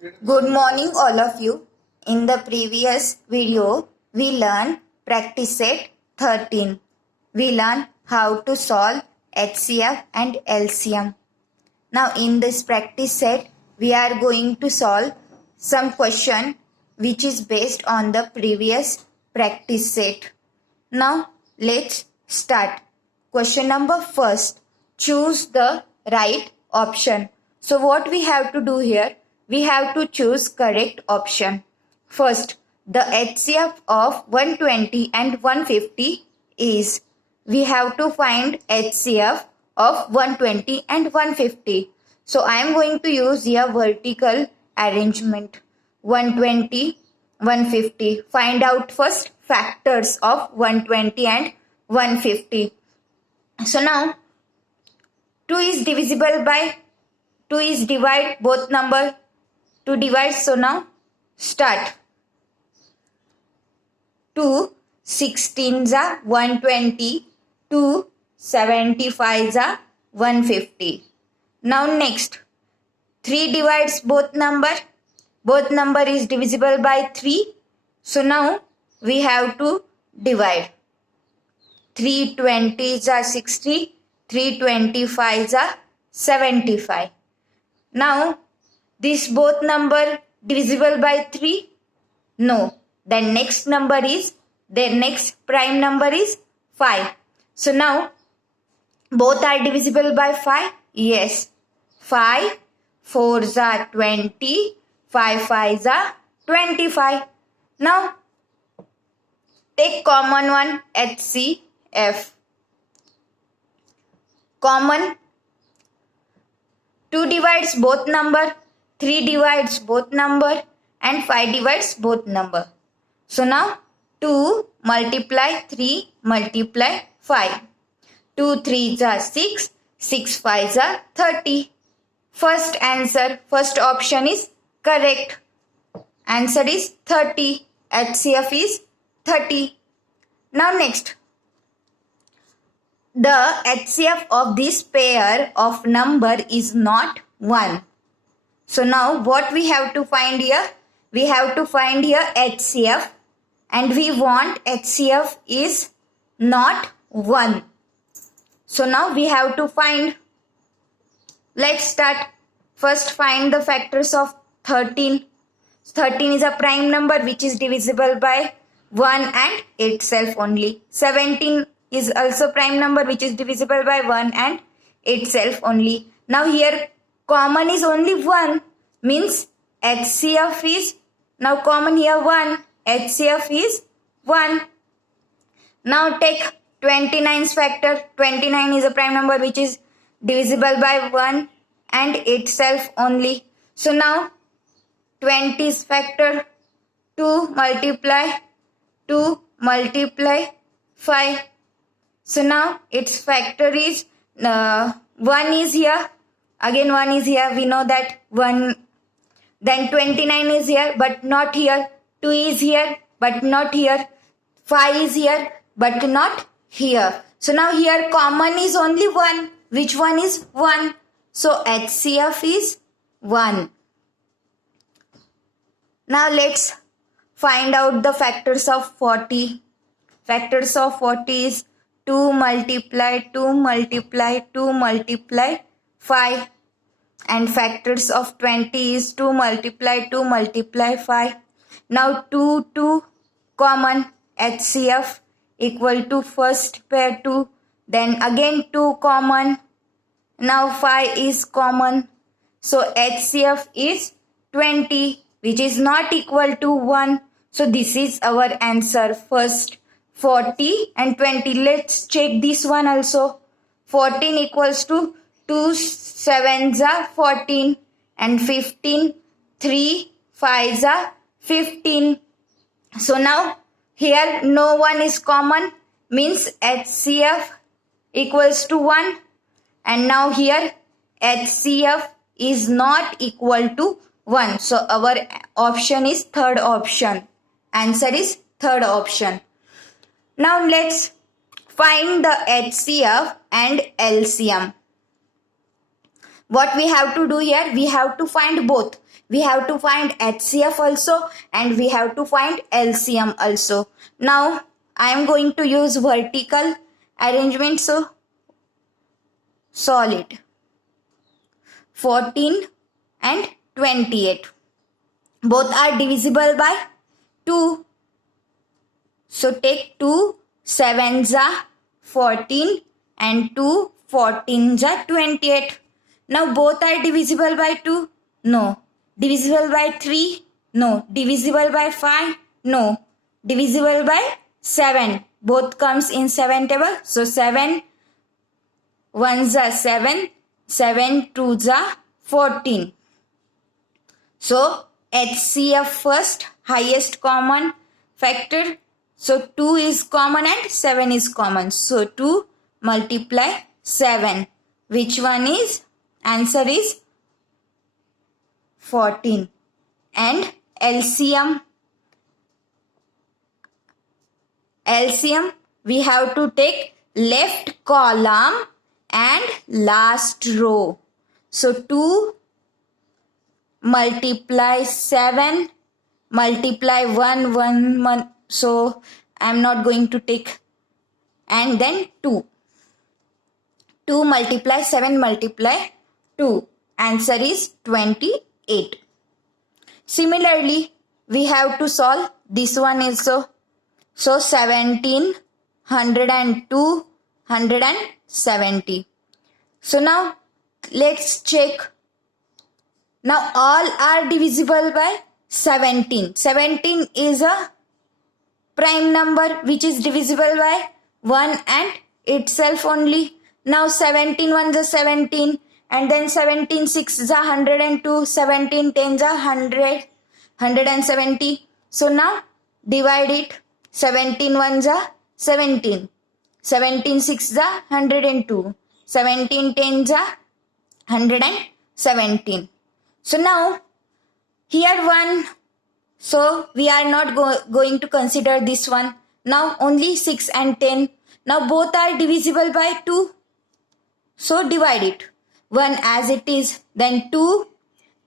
Good morning all of you. In the previous video, we learned practice set 13. We learned how to solve HCF and LCM. Now in this practice set, we are going to solve some question which is based on the previous practice set. Now let's start. Question number first. Choose the right option. So what we have to do here? We have to choose correct option. First, the HCF of 120 and 150 is. We have to find HCF of 120 and 150. So I am going to use here vertical arrangement. 120, 150. Find out first factors of 120 and 150. So now 2 is divisible by 2 is divide both number to divide. So now start. 2 16s are 120, 2 75s are 150. Now next 3 divides both number is divisible by 3. So now we have to divide. 3 20s are 60, 3 25s are 75. Now this both number divisible by 3? No. Then next prime number is 5. So now both are divisible by 5? Yes. 5 4s are 20, 5 5s are 25. Now take common one, HCF. Common. 2 divides both number, 3 divides both number and 5 divides both number. So now 2 multiply 3 multiply 5. 2 3s are 6, 6 5s are 30. First answer, first option is correct. Answer is 30. HCF is 30. Now next. The HCF of this pair of number is not 1. So now what we have to find here? We have to find here HCF and we want HCF is not 1. So now we have to find. Let's start. First find the factors of 13. 13 is a prime number which is divisible by 1 and itself only. 17 is also prime number which is divisible by 1 and itself only. Now here common is only 1, means HCF is, now common here 1, HCF is 1. Now take 29's factor. 29 is a prime number which is divisible by 1 and itself only. So now 20's factor, 2 multiply 5. So now its factor is 1 is here. Again 1 is here. We know that 1. Then 29 is here but not here. 2 is here but not here. 5 is here but not here. So now here common is only 1. Which one is 1? So HCF is 1. Now let's find out the factors of 40. Factors of 40 is 2 multiply 5. And factors of 20 is 2 multiply 5. Now 2 common, HCF equal to first pair 2. Then again 2 common. Now 5 is common. So HCF is 20, which is not equal to 1. So this is our answer. First 40 and 20. Let's check this one also. 14 equals to 2 7s are 14 and 15. 3 5s are 15. So now here no one is common, means HCF equals to 1. And now here HCF is not equal to 1. So our option is third option. Answer is third option. Now let's find the HCF and LCM. what we have to do here? We have to find both. We have to find HCF also and we have to find LCM also. Now I am going to use vertical arrangement, so solid 14 and 28. Both are divisible by 2. So take 2 7s are 14 and 2 14s are 28. Now both are divisible by 2? No. Divisible by 3? No. Divisible by 5? No. Divisible by 7. Both comes in 7 table. So 7 1s are 7, 7 2s are 14. So HCF first, highest common factor. So 2 is common and 7 is common. So 2 multiply 7. Which one is? Answer is 14. And LCM. LCM, we have to take left column and last row. So 2 multiply 7 multiply 1. So I am not going to take. And then 2. 2 multiply 7 multiply 2. Answer is 28. Similarly, we have to solve this one also. So 17, 102, 170. So now let's check. Now all are divisible by 17. 17 is a prime number which is divisible by 1 and itself only. Now 17 1s are 17 and then 17 6s are 102, 17 10s are 100, 170. So now divide it. 17 1s are 17, 17 6s are 102, 17 10s are 117. So now here 1. So we are not going to consider this one. Now only 6 and 10. Now both are divisible by 2. So divide it. 1 as it is. Then 2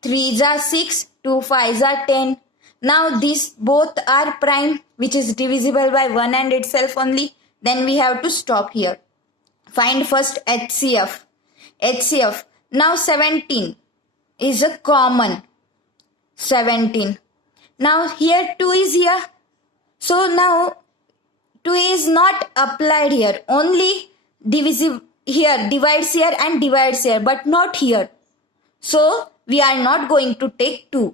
3s are 6, 2 5s are 10. Now these both are prime which is divisible by 1 and itself only. Then we have to stop here. Find first HCF. HCF. Now 17 is a common. 17. Now here 2 is here. So now 2 is not applied here. Only divisive here, divides here and divides here, but not here. So we are not going to take 2.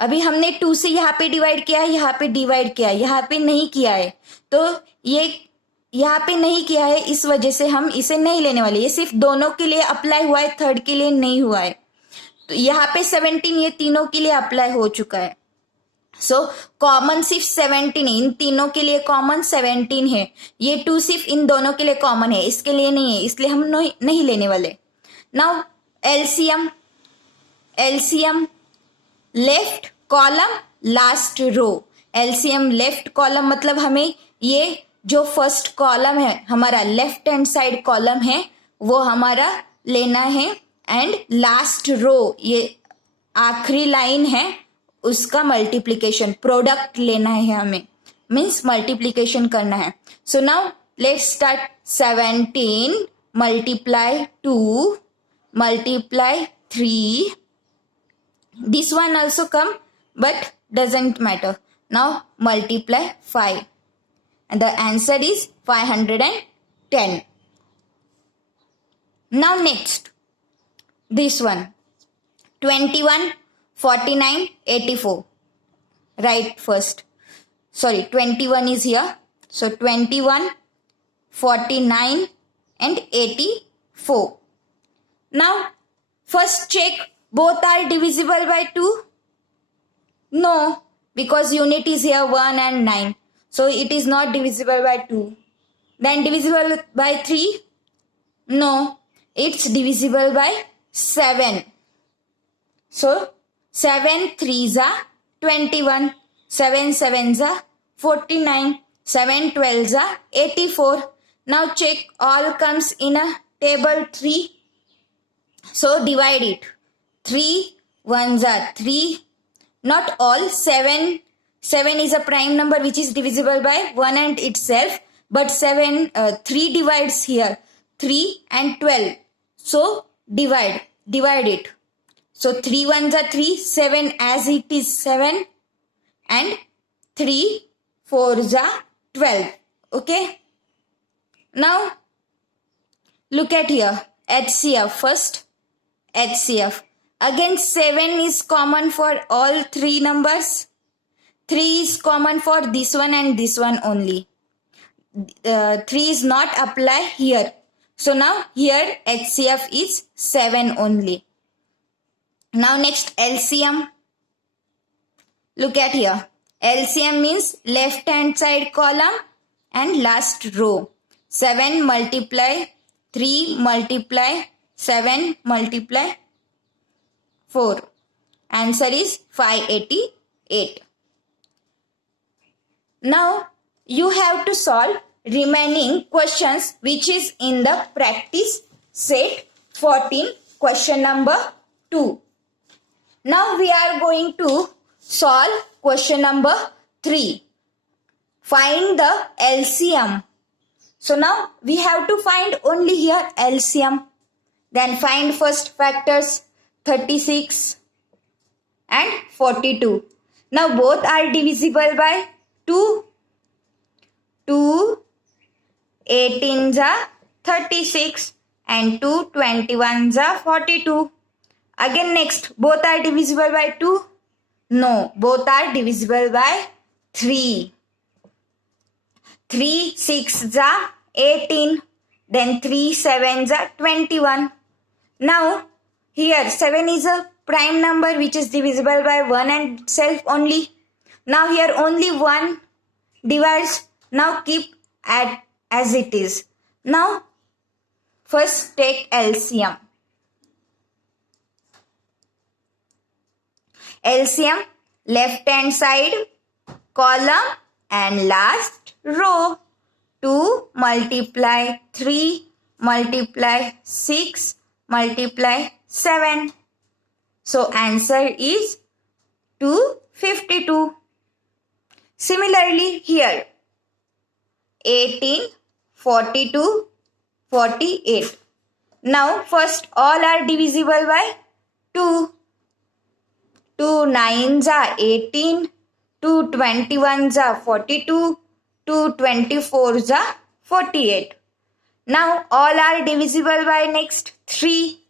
अभी हमने 2 से यहाँ पे divide किया है, यहाँ पे divide किया है, यहाँ पे नहीं किया है. तो ये यहाँ पे नहीं किया है, इस वजह से हम इसे नहीं लेने वाले. ये सिर्फ दोनों के लिए अप्लाई हुआ है, थर्ड के लिए नहीं हुआ है. तो यहाँ पे 17 ये तीनों के लिए अप्लाई हो चुका है. सो कॉमन सिर्फ 17 है, इन तीनों के लिए कॉमन 17 है. ये 2 सिर्फ इन दोनों के लिए कॉमन है, इसके लिए नहीं है, इसलिए हम नहीं लेने वाले. Now LCM. LCM left column last row. LCM left column मतलब हमें ये जो फर्स्ट कॉलम है हमारा लेफ्ट हैंड साइड कॉलम है वो हमारा लेना है. एंड लास्ट रो ये आखिरी लाइन है उसका मल्टीप्लिकेशन प्रोडक्ट लेना है हमें, मीन्स मल्टीप्लिकेशन करना है. So now let's start. 17 multiply 2 multiply 3. This one also come but doesn't matter. Now multiply 5 and the answer is 510. Now next this one 21 49 84. Right first. Sorry, 21 is here. So 21 49 and 84. Now first check both are divisible by 2. No, because unit is here 1 and 9. So it is not divisible by 2. Then divisible by 3. No, it's divisible by 7. So 7 3s are 21. 7 7s are 49. 7 12s are 84. Now check all comes in a table 3. So divide it. 3 ones are 3. Not all. 7 is a prime number which is divisible by 1 and itself. But 3 divides here. 3 and 12. So divide it. So 3 ones are 3. 7 as it is 7. And 3 fours are 12. Okay. Now look at here. HCF first. HCF. Again 7 is common for all 3 numbers. 3 is common for this one and this one only. 3 is not apply here. So now here HCF is 7 only. Now next LCM. Look at here. LCM means left hand side column and last row. 7 multiply 3 multiply 7 multiply 4. Answer is 588. Now you have to solve remaining questions which is in the practice set 14, question number 2. Now we are going to solve question number 3. Find the LCM. So now we have to find only here LCM. Then find first factors 36 and 42. Now both are divisible by 2. 2 18s are 36 and 2 21s are 42. Again next, both are divisible by 2. No, both are divisible by 3. 3 6s are 18. Then 3 7s are 21. Now here 7 is a prime number which is divisible by 1 and itself only. Now here only 1 divides. Now keep as it is. Now first take LCM. LCM left hand side column and last row. 2 multiply 3 multiply 6 multiply 7. So answer is 252. Similarly here 18, 42, 48. Now first all are divisible by 2. 2 9s are 18, 2 21s are 42, 2 24s are 48. Now all are divisible by next 3.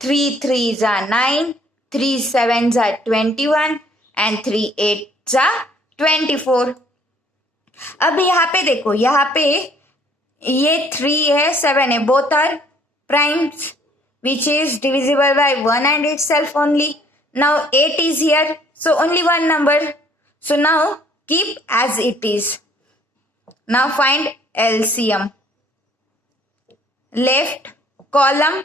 3 3s are 9, 3 7s are 21 and 3 8s are 24. अब यहाँ पे देखो, यहाँ पे ये 3 है 7 है, both are primes which is divisible by 1 and itself only. Now 8 is here, so only one number. So now keep as it is. Now find LCM. Left column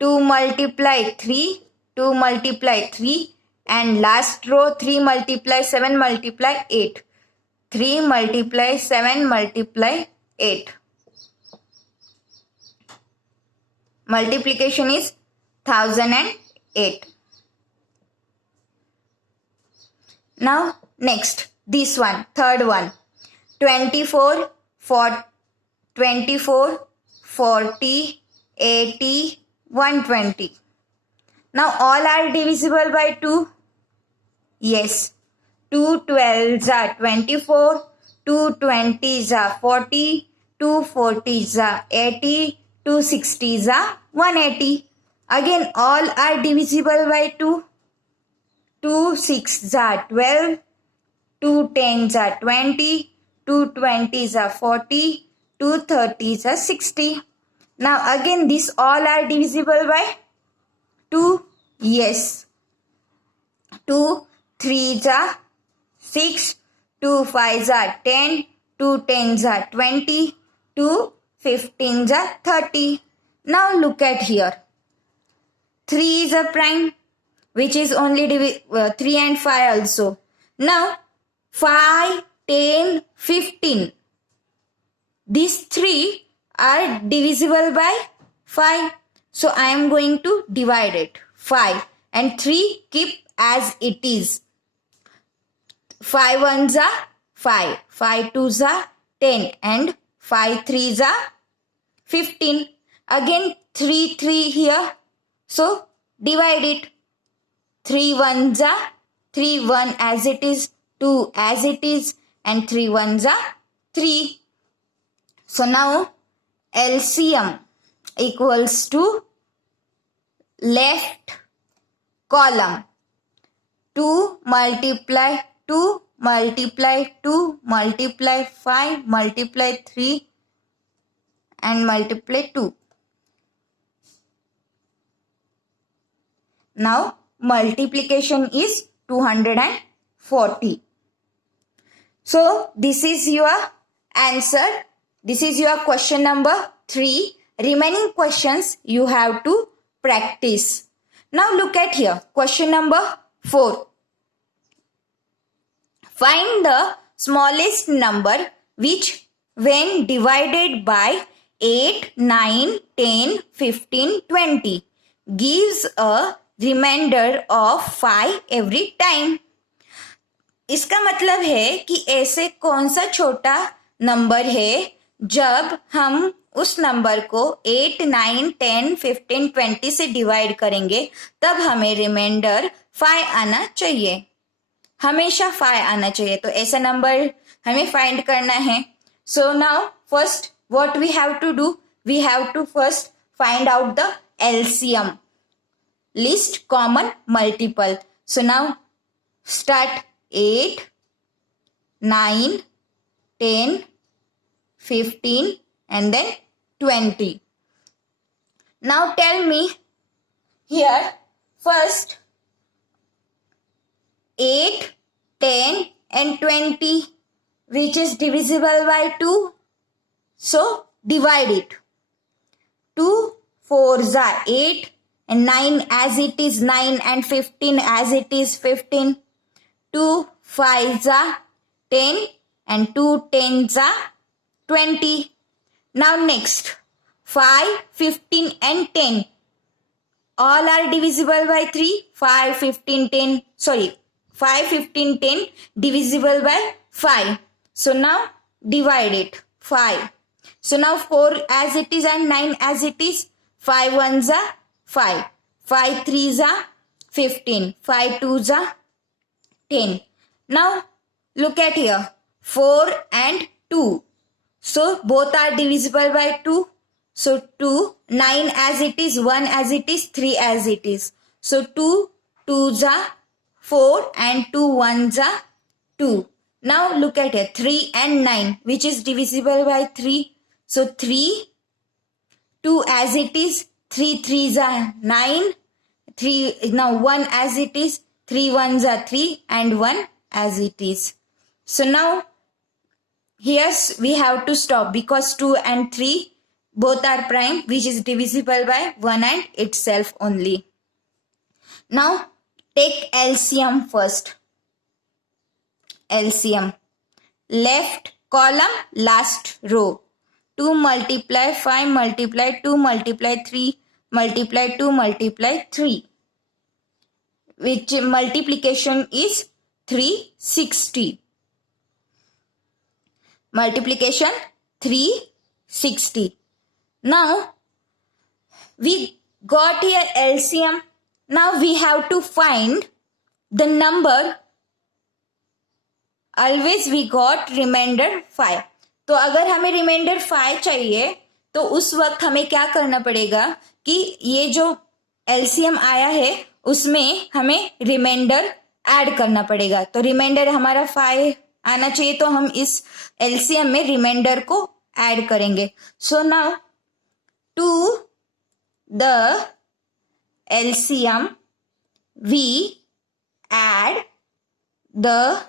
2 multiply 3, 2 multiply 3 and last row 3 multiply 7 multiply 8. 3 multiply 7 multiply 8. Multiplication is 1008. Now next, this one, third one. 24, 40, 80, 120. Now all are divisible by 2. Yes. 2 12s are 24, 2 20s are 40, 2 40s are 80, 2 60s are 180. Again all are divisible by 2. 2 6s are 12, 2 10s are 20, 2 20s are 40, 2 30s are 60. Now again these all are divisible by 2. Yes. 2 3s are 6, 2 5s are 10, 2 10s are 20, 2 15s are 30. Now look at here. 3 is a prime which is only 3 and 5 also. Now 5, 10, 15. These 3 are divisible by 5. So I am going to divide it. 5 and 3 keep as it is. 5 ones are 5, 5 twos are 10 and 5 threes are 15. Again 3 here. So divide it. 3 ones are 3, 1 as it is, 2 as it is, and 3 ones are 3. So now LCM equals to left column 2 multiply 2 multiply 2 multiply 5 multiply 3 and multiply 2. Now multiplication is 240. So this is your answer. This is your question number 3. Remaining questions you have to practice. Now look at here. Question number 4. Find the smallest number which when divided by 8, 9, 10, 15, 20 gives a remainder of 5 every time. इसका मतलब है कि ऐसे कौन सा छोटा number है जब हम उस नंबर को 8, 9, 10, 15, 20 से डिवाइड करेंगे तब हमें रिमाइंडर 5 आना चाहिए. हमेशा 5 आना चाहिए. तो ऐसा नंबर हमें फाइंड करना है. So now first what we have to do, we have to first find out the LCM, least common multiple. So now start 8, 9, 10, 15 and then 20. Now tell me here first 8, 10 and 20 which is divisible by 2. So divide it. 2 4s are 8 and 9 as it is 9 and 15 as it is 15. 2 5s are 10 and 2 10s are 20. Now next 5, 15 and 10 all are divisible by 3. 5, 15, 10 sorry 5, 15, 10 divisible by 5. So now divide it. 5. So now 4 as it is and 9 as it is. 5 ones are 5. 5 threes are 15. 5 twos are 10. Now look at here. 4 and 2. So both are divisible by 2. So 2, 9 as it is, 1 as it is, 3 as it is. So 2 twos are 4 and 2 ones are 2. Now look at it. 3 and 9 which is divisible by 3. So 3, 2 as it is, 3 threes are 9. 3 now 1 as it is, 3 ones are 3 and 1 as it is. So now here we have to stop because 2 and 3 both are prime which is divisible by 1 and itself only. Now take LCM first. LCM. Left column, last row. 2 multiply 5 multiply 2 multiply 3 multiply 2 multiply 3. Which multiplication is 360. Multiplication 360. Now we got here LCM. Now we have to find the number. Always we got remainder 5. तो अगर हमें reminder 5 चाहिए तो उस वक्त हमें क्या करना पड़ेगा कि ये जो LCM आया है उसमें हमें रिमाइंडर ऐड करना पड़ेगा. तो रिमाइंडर हमारा 5 आना चाहिए तो हम इस LCM में रिमाइंडर को ऐड करेंगे. So now to the LCM we add the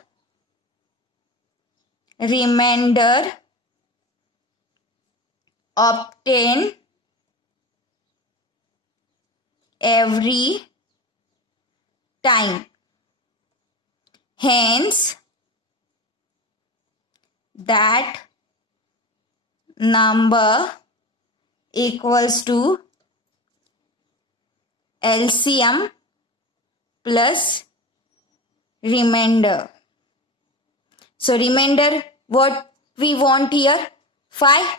remainder obtained every time. Hence, that number equals to LCM plus remainder. So remainder, what we want here? 5.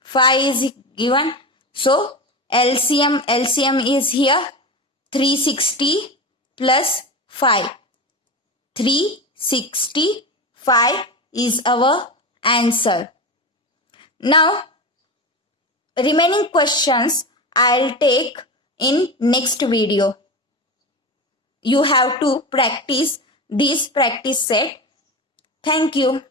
5 is given. So LCM is here 360 plus 5. 365 is our answer. Now remaining questions I'll take in next video. You have to practice this practice set. Thank you.